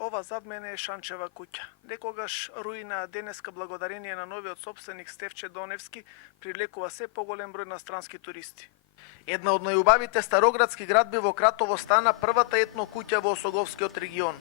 Ова зад мене е Шанчева куќа. Некогаш руина, денеска благодарение на новиот собственик Стефче Доневски привлекува се поголем број на странски туристи. Една од најубавите староградски градби во Кратово стана првата етно куќа во Осоговскиот регион.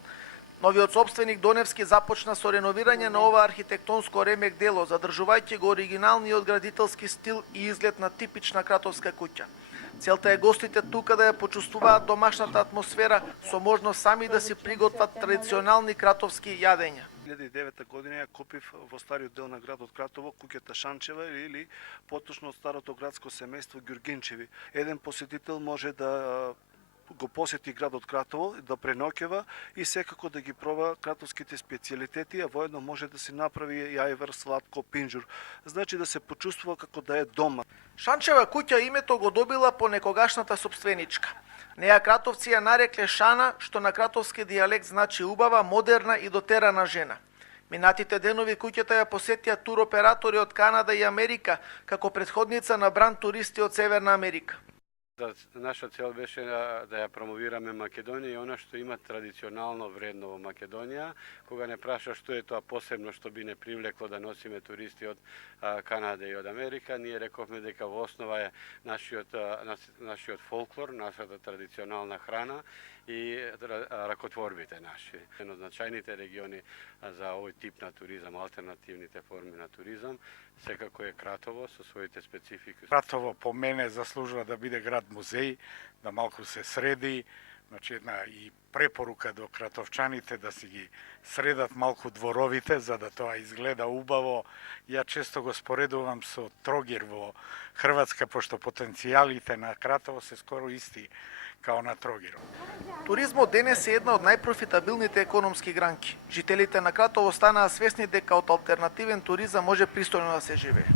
Новиот собственик Доневски започна со реновирање на ова архитектонско ремек дело, задржувајќи го оригиналниот градителски стил и изглед на типична кратовска куќа. Целта е гостите тука да ја почувствуваат домашната атмосфера со можност сами да си приготват традиционални кратовски јадења. 2009 година ја купив во стариот дел на градот Кратово куќата Шанчева или поточно од старото градско семејство Ѓургинчеви. Еден посетител може да го посети градот Кратово, да преноќува и секако да ги проба кратовските специјалитети, а воедно може да се направи јајвар, сладко, пинџур. Значи да се почувствува како да е дома. Шанчева куќа името го добила по некогашната собственичка. Неја кратовци ја нарекле Шана, што на кратовски дијалект значи убава, модерна и дотерана жена. Минатите денови куќата ја посетија туроператори од Канада и Америка, како претходница на бранд туристи од Северна Америка. Наша цел беше да ја промовираме Македонија и она што има традиционално вредно во Македонија. Кога не праша што е тоа посебно што би не привлекло да носиме туристи од Канада и од Америка, ние рековме дека во основа е нашиот фолклор, нашата традиционална храна и ракотворбите наши. Еден од значајните региони за овој тип на туризам, алтернативните форми на туризам, секако е Кратово со своите специфики. Кратово по мене заслужува да биде град музеј, да малку се среди, значи една и препорука до кратовчаните да си ги средат малку дворовите за да тоа изгледа убаво. Ја често го споредувам со Трогир во Хрватска, пошто потенцијалите на Кратово се скоро исти као на Трогир. Туризмот денес е една од најпрофитабилните економски гранки. Жителите на Кратово станаа свесни дека од алтернативен туризам може пристојно да се живее.